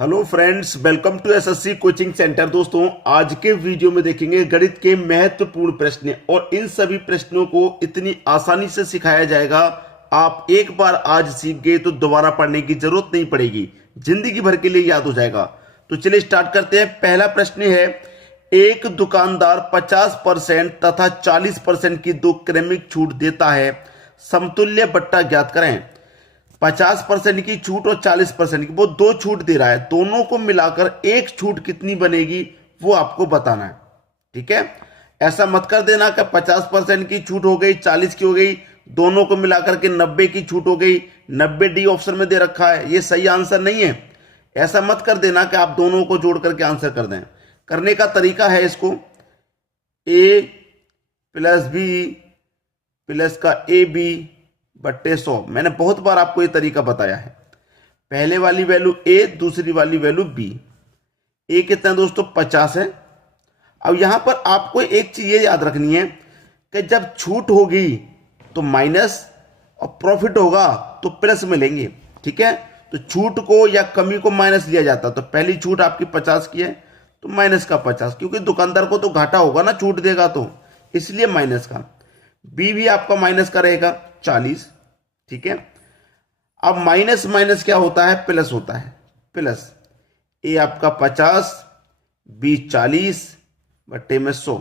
Hello friends, welcome to SSC coaching centre. दोस्तों, आज के वीडियो में देखेंगे गणित के महत्वपूर्ण प्रश्न और इन सभी प्रश्नों को इतनी आसानी से सिखाया जाएगा, आप एक बार आज सीख गए तो दोबारा पढ़ने की जरूरत नहीं पड़ेगी, जिंदगी भर के लिए याद हो जाएगा। तो चलिए स्टार्ट करते हैं। पहला प्रश्न है, एक दुकानदार 50% तथा 40% की दो क्रमिक छूट देता है, समतुल्य बट्टा ज्ञात करें। 50% की छूट और 40% की, वो दो छूट दे रहा है, दोनों को मिलाकर एक छूट कितनी बनेगी वो आपको बताना है। ठीक है, ऐसा मत कर देना कि 50% की छूट हो गई, 40 की हो गई, दोनों को मिलाकर के 90 की छूट हो गई। 90 डी ऑप्शन में दे रखा है, ये सही आंसर नहीं है। ऐसा मत कर देना कि आप दोनों को जोड़ करके आंसर कर दें। करने का तरीका है, इसको ए प्लस बी प्लस का ए बी बट्टे 100। मैंने बहुत बार आपको ये तरीका बताया है। पहले वाली वैल्यू ए, दूसरी वाली वैल्यू बी। ए कितना है दोस्तों? 50 है। अब यहां पर आपको एक चीज ये याद रखनी है कि जब छूट होगी तो माइनस और प्रॉफिट होगा तो प्लस में लेंगे। ठीक है, तो छूट को या कमी को माइनस लिया जाता, तो पहली छूट आपकी 50 की है तो माइनस का 50, क्योंकि दुकानदार को तो घाटा होगा ना, छूट देगा तो, इसलिए माइनस का। बी भी आपका माइनस का रहेगा 40। ठीक है, अब माइनस माइनस क्या होता है? प्लस होता है। प्लस ए आपका 50, बी 40 बट्टे में 100।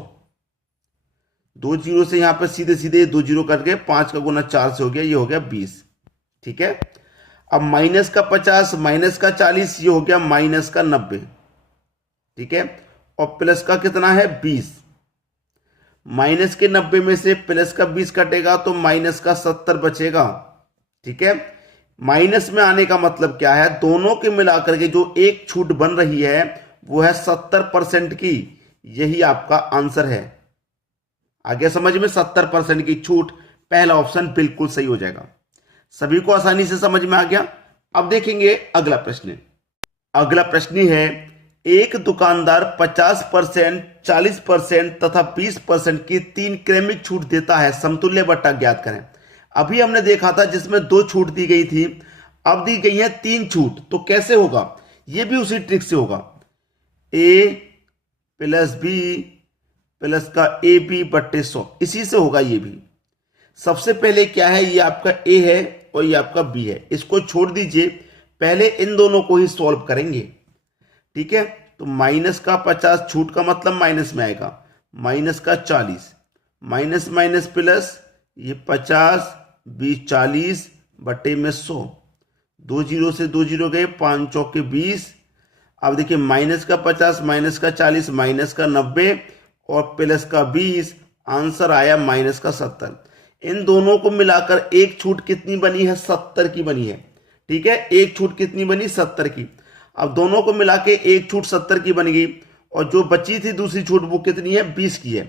दो जीरो से यहां पर सीधे सीधे दो जीरो करके 5 का गुना 4 से हो गया, ये हो गया 20। ठीक है, अब माइनस का 50 माइनस का 40, ये हो गया माइनस का 90। ठीक है, और प्लस का कितना है? 20। माइनस के 90 में से प्लस का 20 कटेगा तो माइनस का 70 बचेगा। ठीक है, माइनस में आने का मतलब क्या है? दोनों के मिलाकर के जो एक छूट बन रही है वो है 70% की। यही आपका आंसर है। आगे समझ में? 70% की छूट, पहला ऑप्शन बिल्कुल सही हो जाएगा। सभी को आसानी से समझ में आ गया। अब देखेंगे अगला प्रश्न। अगला प्रश्न है, एक दुकानदार 50%, 40% तथा 20% की तीन क्रमिक छूट देता है, समतुल्य बट्टा ज्ञात करें। अभी हमने देखा था जिसमें दो छूट दी गई थी, अब दी गई है तीन छूट, तो कैसे होगा? यह भी उसी ट्रिक से होगा। ए प्लस बी प्लस का ए बी बट्टे 100, इसी से होगा ये भी। सबसे पहले क्या है? ये आपका ए है और ये आपका बी है, इसको छोड़ दीजिए, पहले इन दोनों को ही सॉल्व करेंगे। ठीक है, तो माइनस का 50 छूट का मतलब माइनस में आएगा, माइनस का 40, माइनस माइनस प्लस, ये 50 20 40 बटे में 100। दो जीरो से दो जीरो गए, 5 चौके 20। अब देखिए, माइनस का 50 माइनस का 40 माइनस का 90 और प्लस का 20, आंसर आया माइनस का 70। इन दोनों को मिलाकर एक छूट कितनी बनी है? 70 की बनी है। ठीक है, एक छूट कितनी बनी? 70 की। अब दोनों को मिला के एक छूट 70 की बन गई, और जो बची थी दूसरी छूट वो कितनी है? 20 की है।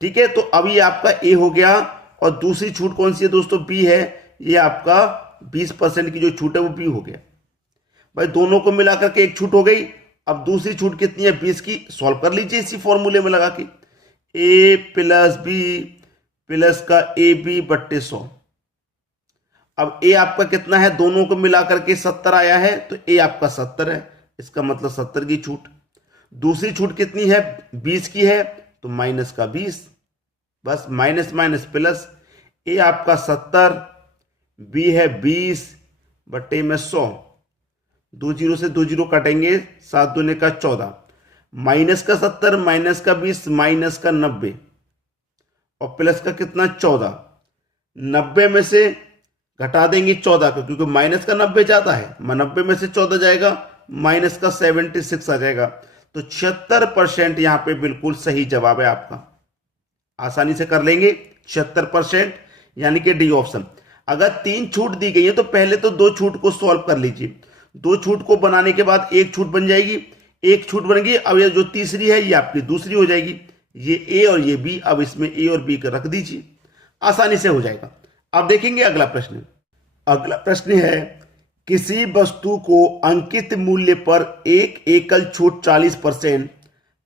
ठीक है, तो अब ये आपका ए हो गया, और दूसरी छूट कौन सी है दोस्तों? बी है। ये आपका 20% की जो छूट है वो बी हो गया। भाई दोनों को मिलाकर के एक छूट हो गई, अब दूसरी छूट कितनी है? 20 की। सॉल्व कर लीजिए इसी फॉर्मूले में लगा के, ए प्लस बी प्लस का ए बी बट्टे 100। अब ए आपका कितना है? दोनों को मिलाकर के 70 आया है, तो ए आपका 70 है, इसका मतलब 70 की छूट। दूसरी छूट कितनी है? 20 की है, तो माइनस का 20। बस माइनस माइनस प्लस, ए आपका 70, बी है 20 बट्टे में 100। दो जीरो से दो जीरो कटेंगे, 7 दूने का 14, माइनस का 70 माइनस का 20 माइनस का 90 और प्लस का कितना? 14। 90 में से घटा देंगे 14 को, क्योंकि माइनस का 90 जाता है, 90 में से 14 जाएगा, माइनस का 76 आ जाएगा। तो 76% यहां पे बिल्कुल सही जवाब है आपका। आसानी से कर लेंगे 76%, यानी कि डी ऑप्शन। अगर तीन छूट दी गई है तो पहले तो दो छूट को सॉल्व कर लीजिए। दो छूट को बनाने के बाद एक छूट बन जाएगी, एक छूट बन गई। अब ये जो तीसरी है ये आपकी दूसरी हो जाएगी, ये ए और ये बी। अब इसमें ए और बी का रख दीजिए, आसानी से हो जाएगा। अब देखेंगे अगला प्रश्न। अगला प्रश्न है, किसी वस्तु को अंकित मूल्य पर एक एकल छूट 40%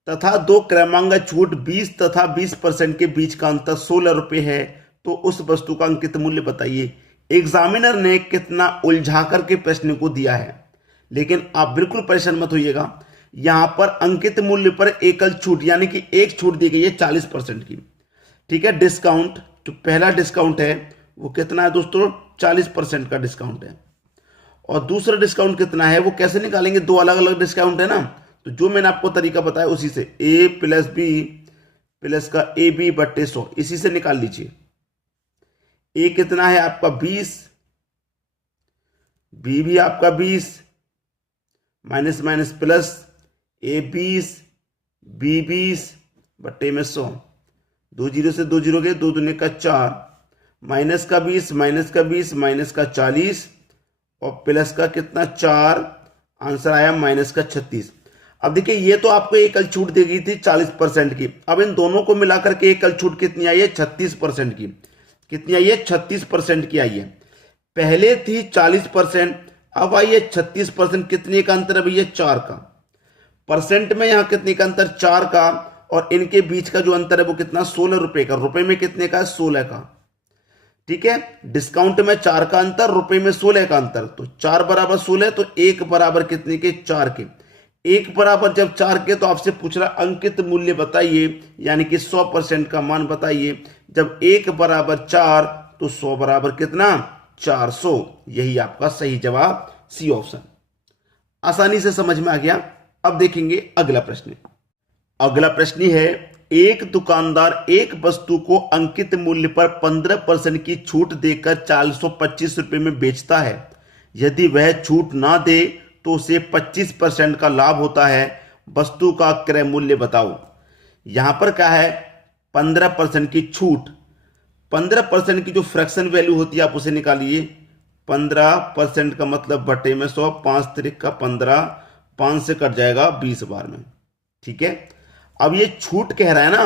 तथा दो क्रमांक छूट 20 तथा 20% के बीच का अंतर 16 रुपए है, तो उस वस्तु का अंकित मूल्य बताइए। एग्जामिनर ने कितना उलझा करके प्रश्न को दिया है। लेकिन आप बिल्कुल परेशान मत होइएगा, यहां पर अंकित मूल्य पर एकल छूट यानी कि एक छूट दी गई है 40% की। ठीक है, डिस्काउंट जो पहला डिस्काउंट है वो कितना है दोस्तों, 40% का डिस्काउंट है। और दूसरा डिस्काउंट कितना है वो कैसे निकालेंगे, दो अलग अलग डिस्काउंट है ना, तो जो मैंने आपको तरीका बताया उसी से ए प्लस बी प्लस का ए बी बट्टे 100 इसी से निकाल लीजिए। ए कितना है आपका 20, बी भी आपका 20, माइनस माइनस प्लस, ए 20 बी 20 बट्टे में 100, 2 जीरो से 2 जीरो गए, 2 दूने का 4, माइनस का 20 माइनस का 20 माइनस का 40 और प्लस का कितना 4, आंसर आया माइनस का 36। अब देखिए ये तो आपको एकल छूट दी गई थी 40% की, अब इन दोनों को मिलाकर के एकल छूट कितनी आई है 36% की। कितनी आई है 36% की आई है। पहले थी 40%, अब आई है 36%। कितने का अंतर है भैया, 4 का। परसेंट में यहां कितने का अंतर, 4 का, और इनके बीच का जो अंतर है वो कितना 16 रुपए का। रुपए में कितने का है 16 का। ठीक है, डिस्काउंट में 4 का अंतर, रुपए में 16 का अंतर, तो 4 बराबर 16, तो 1 बराबर कितने के 4 के। 1 बराबर जब 4 के तो आपसे पूछ रहा अंकित मूल्य बताइए, यानी कि 100% का मान बताइए। जब 1 बराबर 4 तो 100 बराबर कितना 400। यही आपका सही जवाब सी ऑप्शन। आसानी से समझ में आ गया। अब देखेंगे अगला प्रश्न। अगला प्रश्न है, एक दुकानदार एक वस्तु को अंकित मूल्य पर 15% की छूट देकर 425 रुपए में बेचता है। यदि वह छूट ना दे तो उसे 25% का लाभ होता है। वस्तु का क्रय मूल्य बताओ। यहां पर क्या है 15% की छूट। 15% की जो फ्रैक्शन वैल्यू होती है आप उसे निकालिए। 15% का मतलब बटे में 100, 5 तिरिक का 15, 5 से कट जाएगा 20 बार में। ठीक है, अब ये छूट कह रहा है ना,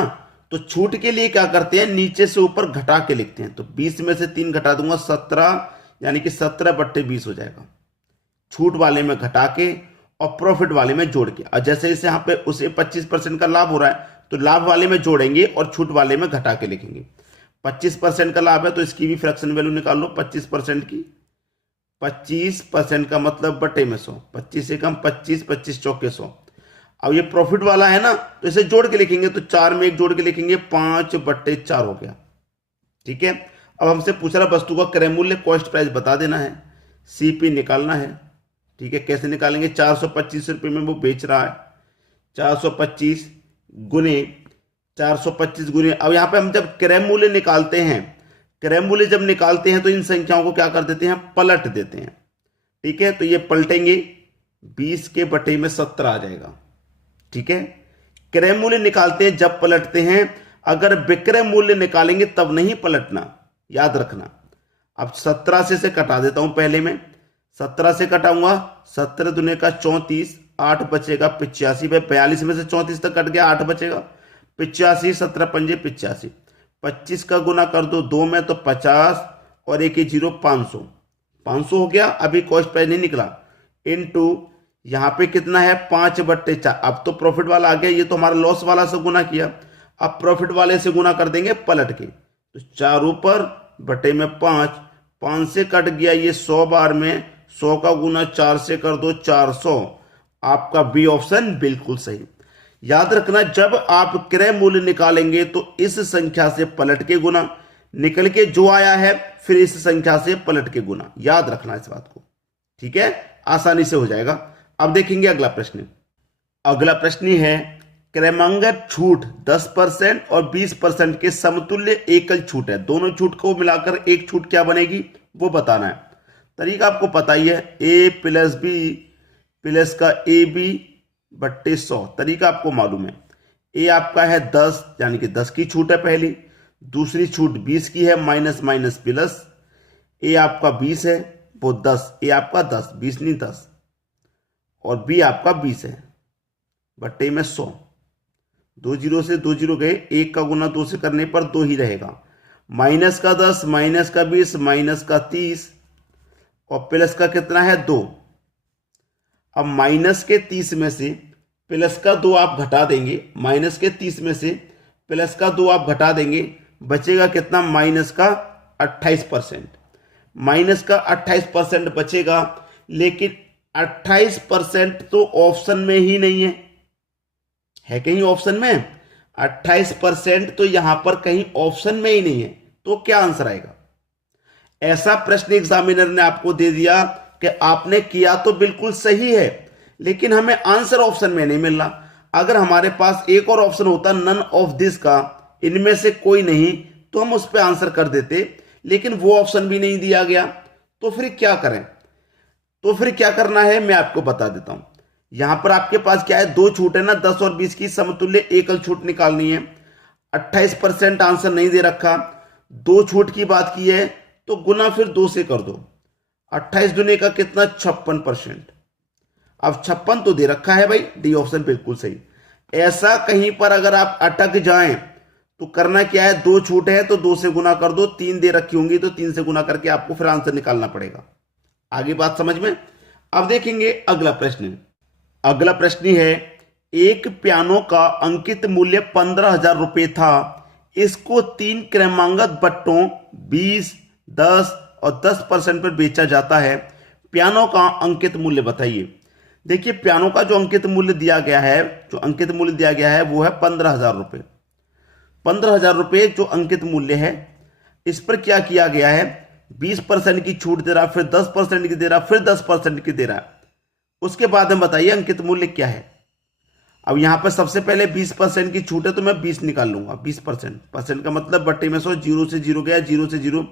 तो छूट के लिए क्या करते हैं, नीचे से ऊपर घटा के लिखते हैं। तो 20 में से 3 घटा दूंगा 17, यानी कि 17 बट्टे 20 हो जाएगा। छूट वाले में घटा के और प्रॉफिट वाले में जोड़ के। और जैसे जैसे यहाँ पे उसे 25% का लाभ हो रहा है तो लाभ वाले में जोड़ेंगे और छूट वाले में घटा के लिखेंगे। 25% का लाभ है तो इसकी भी फ्रैक्शन वैल्यू निकाल लो 25% की। 25% का मतलब बटे में 100, 25 से कम 25, 25 चौके 100। अब ये प्रॉफिट वाला है ना तो इसे जोड़ के लिखेंगे, तो 4 में 1 जोड़ के लिखेंगे, 5 बट्टे 4 हो गया। ठीक है, अब हमसे पूछ रहा वस्तु का क्रय मूल्य कॉस्ट प्राइस बता देना है, सीपी निकालना है। ठीक है, कैसे निकालेंगे, 425 रुपये में वो बेच रहा है, 425 गुने 425 गुने। अब यहां पे हम जब क्रय मूल्य निकालते हैं, क्रय मूल्य जब निकालते हैं तो इन संख्याओं को क्या कर देते हैं, पलट देते हैं। ठीक है, तो ये पलटेंगे, 20 के बटे में 17 आ जाएगा। ठीक है, क्रय मूल्य निकालते हैं जब पलटते हैं, अगर विक्रय मूल्य निकालेंगे तब नहीं पलटना, याद रखना। अब 17 से कटा देता हूं, पहले में 17 से कटाऊंगा, 17 दुने का 34, 8 बचेगा 85, भाई 42 में से 34 तक कट गया, 8 बचेगा 85, 17 पंजे 85, 25 का गुना कर दो 2 में तो 50 और 1 0 500, 500 हो गया। अभी कॉस्ट प्राइस नहीं निकला, इनटू यहां पे कितना है 5 बट्टे 4। अब तो प्रॉफिट वाला आ गया, ये तो हमारा लॉस वाला से गुना किया, अब प्रॉफिट वाले से गुना कर देंगे पलट के, तो 4 ऊपर बटे में 5, 5 से कट गया ये 100 बार में, 100 का गुना 4 से कर दो 400। आपका बी ऑप्शन बिल्कुल सही। याद रखना, जब आप क्रय मूल्य निकालेंगे तो इस संख्या से पलट के गुना, निकल के जो आया है फिर इस संख्या से पलट के गुना, याद रखना इस बात को। ठीक है, आसानी से हो जाएगा। अब देखेंगे अगला प्रश्न। अगला प्रश्न है, क्रमांगत छूट 10% और 20% के समतुल्य एकल छूट है, दोनों छूट को मिलाकर एक छूट क्या बनेगी वो बताना है। तरीका आपको पता ही है, ए प्लस बी प्लस का ए बी बट्टे 100, तरीका आपको मालूम है। ए आपका है 10, यानी कि 10 की छूट है पहली, दूसरी छूट 20 की है, माइनस माइनस प्लस, ए आपका 20 है वो 10, ए आपका 10, 20 नहीं 10, और बी आपका 20 है बट्टे में 100। 2 जीरो से 2 जीरो गए, 1 का गुना 2 से करने पर 2 ही रहेगा, माइनस का 10 माइनस का 20 माइनस का 30 और प्लस का कितना है 2। अब माइनस के 30 में से प्लस का 2 आप घटा देंगे, माइनस के 30 में से प्लस का 2 आप घटा देंगे, बचेगा कितना माइनस का 28%, माइनस का 28% बचेगा। लेकिन 28% तो ऑप्शन में ही नहीं है कहीं ऑप्शन में? 28% तो यहां पर कहीं ऑप्शन में ही नहीं है, तो क्या आंसर आएगा? ऐसा प्रश्न एग्जामिनर ने आपको दे दिया कि आपने किया तो बिल्कुल सही है, लेकिन हमें आंसर ऑप्शन में नहीं मिल रहा। अगर हमारे पास एक और ऑप्शन होता नन ऑफ दिस का, इनमें से कोई नहीं, तो हम उस पर आंसर कर देते, लेकिन वो ऑप्शन भी नहीं दिया गया। तो फिर क्या करें? तो फिर क्या करना है मैं आपको बता देता हूं। यहां पर आपके पास क्या है, दो छूट है ना, 10 और 20 की समतुल्य एकल छूट निकालनी है। 28% आंसर नहीं दे रखा, दो छूट की बात की है, तो गुना फिर 2 से कर दो। 28 दुने का कितना? 56%। अब 56 तो दे रखा है भाई, डी ऑप्शन बिल्कुल सही। ऐसा कहीं पर अगर आप अटक जाएं तो करना क्या है, दो छूट है तो 2 से गुना कर दो, 3 दे रखी होंगी तो 3 से गुना करके आपको फिर आंसर निकालना पड़ेगा। आगे बात समझ में? अब देखेंगे अगला प्रश्न। अगला प्रश्न है, एक पियानो का अंकित मूल्य 15,000 रुपए था, इसको 3 क्रमांगत बट्टों 20, 10 और 10% पर बेचा जाता है। पियानो का अंकित मूल्य बताइए। देखिए, पियानो का जो अंकित मूल्य दिया गया है, वो है 15,000 रुपए। 15,000 रुपए जो अंकित मूल्य है, इस पर क्या किया गया है, 20% की छूट दे रहा, फिर 10% की दे रहा, फिर 10% की दे रहा। उसके बाद में बताइए अंकित मूल्य क्या है। अब यहां पर सबसे पहले 20% की छूट है तो मैं 20 निकाल लूंगा। 20% का मतलब बट्टे में 100, 0 से 0 गया, 0 से 0,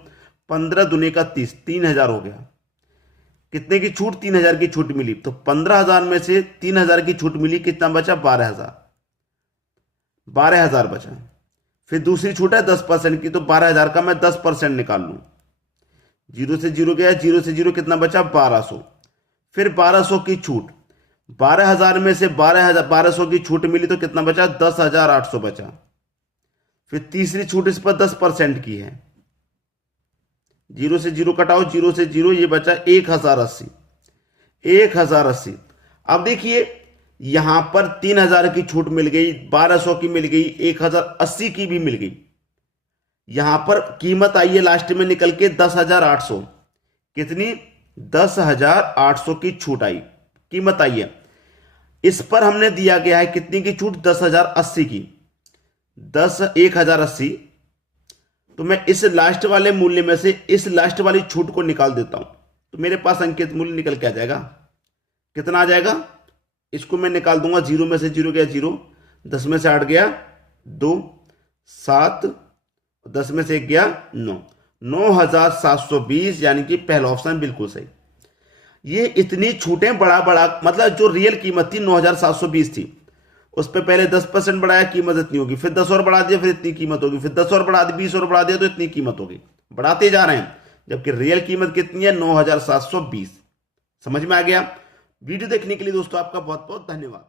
15 दुने का 30, 3,000 हो गया। कितने की छूट? 3,000 की छूट मिली। तो 15,000 में से 3,000 की छूट मिली, कितना बचा? 12,000। 12,000 बचा। फिर दूसरी छूट है 10% की, तो 12,000 का मैं 10% निकाल लूं। 0 से 0 गया, 0 से 0, कितना बचा? 1200। फिर 1200 की छूट, 12,000 में से 1200 की छूट मिली तो कितना बचा? 10,800 बचा। फिर तीसरी छूट इस पर 10% की है, 0 से 0 कटाओ, 0 से 0, ये बचा 1,080। 1,080। अब देखिए, यहां पर 3,000 की छूट मिल गई, 1200 की मिल गई, 1,080 की भी मिल गई। यहां पर कीमत आई है लास्ट में निकल के 10,800। कितनी? 10,800 की छूट आई, कीमत आई है। इस पर हमने दिया गया है कितनी की छूट? 10,080 की। 1,080, तो मैं इस लास्ट वाले मूल्य में से इस लास्ट वाली छूट को निकाल देता हूं, तो मेरे पास अंकित मूल्य निकल के आ जाएगा। कितना आ जाएगा? इसको मैं निकाल दूंगा। 0 में से 0 गया 0, 10 में से 8 गया 2, 7, 10 में से 1 गया 9, 9,720, यानी कि पहला ऑप्शन बिल्कुल सही। ये इतनी छूटें बड़ा मतलब जो रियल कीमत थी 9,720 थी, उस पर पहले 10% बढ़ाया, कीमत इतनी होगी, फिर 10 और बढ़ा दिया, फिर इतनी कीमत होगी, फिर 10 और बढ़ा दिया, 20 और बढ़ा दिया तो इतनी कीमत होगी। बढ़ाते जा रहे हैं, जबकि रियल कीमत कितनी है? 9,720। समझ में आ गया? वीडियो देखने के लिए दोस्तों आपका बहुत बहुत धन्यवाद।